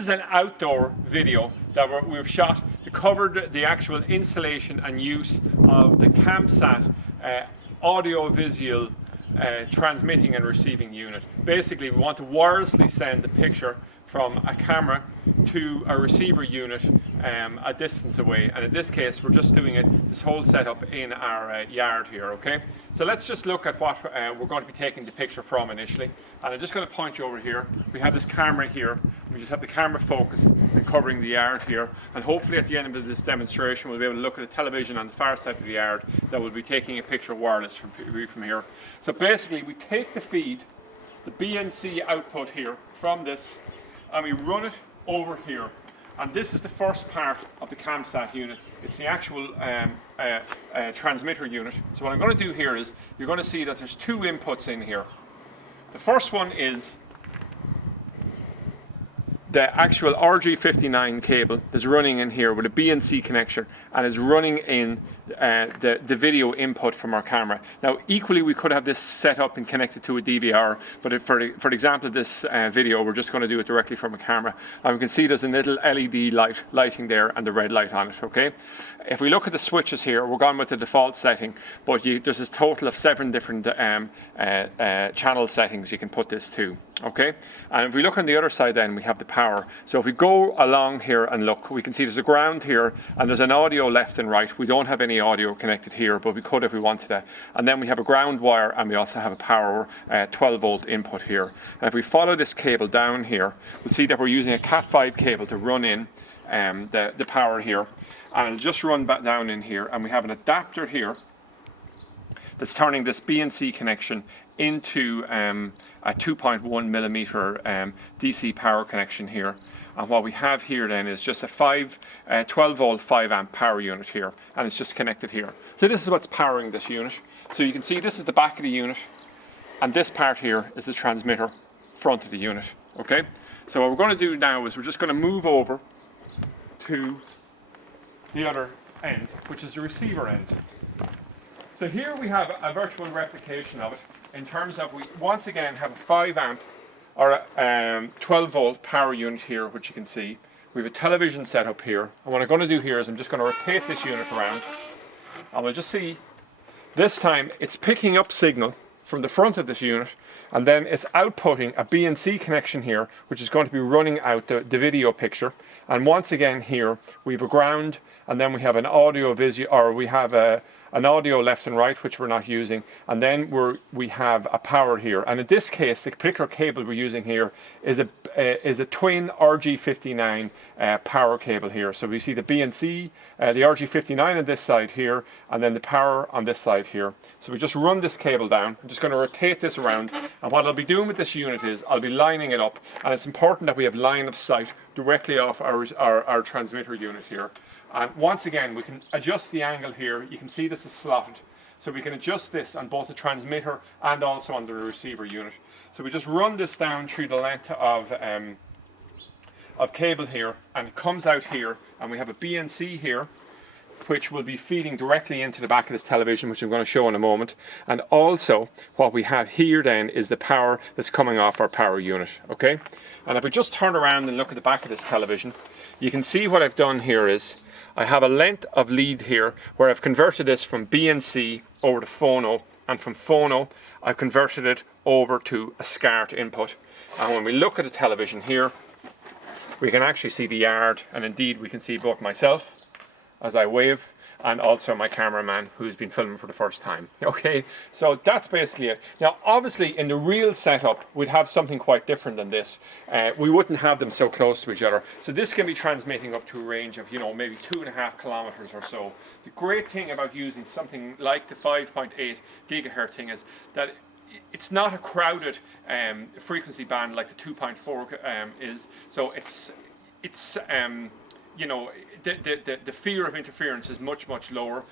is an outdoor video that we've shot to cover the actual installation and use of the Camsat audio-visual transmitting and receiving unit. Basically, we want to wirelessly send the picture from a camera to a receiver unit a distance away, and in this case we're just doing this whole setup in our yard here. Okay, so let's just look at what we're going to be taking the picture from initially, and I'm just going to point you over here. We have this camera here, we just have the camera focused and covering the yard here, and hopefully at the end of this demonstration we'll be able to look at a television on the far side of the yard that will be taking a picture wireless from here. So basically we take the feed, the BNC output here from this, and we run it over here, and this is the first part of the Camsat unit. It's the actual transmitter unit. So what I'm going to do here is, you're going to see that there's two inputs in here. The first one is the actual RG59 cable that's running in here with a BNC connection, and is running in the video input from our camera. Now equally we could have this set up and connected to a DVR, but for example this video we're just going to do it directly from a camera, and we can see there's a little LED lighting there and the red light on it. Okay, if we look at the switches here, we're gone with the default setting, but there's this total of 7 different channel settings you can put this to. Okay, and if we look on the other side, then we have the power. So if we go along here and look, we can see there's a ground here and there's an audio left and right. We don't have any audio connected here, but we could if we wanted to. And then we have a ground wire, and we also have a power 12 volt input here. And if we follow this cable down here, we'll see that we're using a Cat5 cable to run in the power here, and it'll just run back down in here, and we have an adapter here that's turning this BNC connection into a 2.1 millimeter DC power connection here. And what we have here then is just a 12 volt 5 amp power unit here, and it's just connected here. So this is what's powering this unit. So you can see this is the back of the unit, and this part here is the transmitter front of the unit. Okay, so what we're going to do now is we're just going to move over to the other end, which is the receiver end. So here we have a virtual replication of it, in terms of we once again have a 5 amp or a 12 volt power unit here, which you can see. We have a television set up here, and what I'm going to do here is I'm just going to rotate this unit around, and we'll just see this time it's picking up signal from the front of this unit, and then it's outputting a BNC connection here, which is going to be running out the video picture. And once again here we have a ground, and then we have an audio we have an audio left and right, which we're not using, and then we have a power here. And in this case, the particular cable we're using here is a twin RG59 power cable here. So we see the BNC, the RG59 on this side here, and then the power on this side here. So we just run this cable down. I'm just going to rotate this around, and what I'll be doing with this unit is I'll be lining it up, and it's important that we have line of sight directly off our transmitter unit here. And once again, we can adjust the angle here. You can see this is slotted, so we can adjust this on both the transmitter and also on the receiver unit. So we just run this down through the length of cable here, and it comes out here, and we have a BNC here, which will be feeding directly into the back of this television, which I'm going to show in a moment. And also what we have here then is the power that's coming off our power unit. Okay, and if we just turn around and look at the back of this television, you can see what I've done here is I have a length of lead here where I've converted this from BNC over to phono, and from phono I've converted it over to a SCART input. And when we look at the television here, we can actually see the yard, and indeed we can see both myself as I wave and also my cameraman who's been filming for the first time. Okay, so that's basically it. Now obviously in the real setup we'd have something quite different than this. We wouldn't have them so close to each other, so this can be transmitting up to a range of, you know, maybe 2.5 kilometers or so. The great thing about using something like the 5.8 gigahertz thing is that it's not a crowded frequency band like the 2.4 is, so it's you know, the fear of interference is much lower.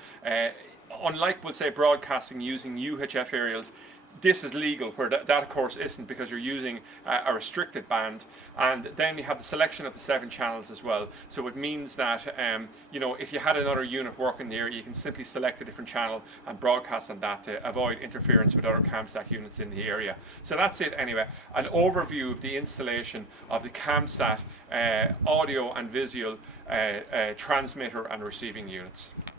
Unlike, we'll say, broadcasting using UHF aerials, this is legal, where that of course isn't, because you're using a restricted band. And then you have the selection of the 7 channels as well. So it means that you know, if you had another unit working there, you can simply select a different channel and broadcast on that to avoid interference with other Camsat units in the area. So that's it anyway, an overview of the installation of the Camsat audio and visual transmitter and receiving units.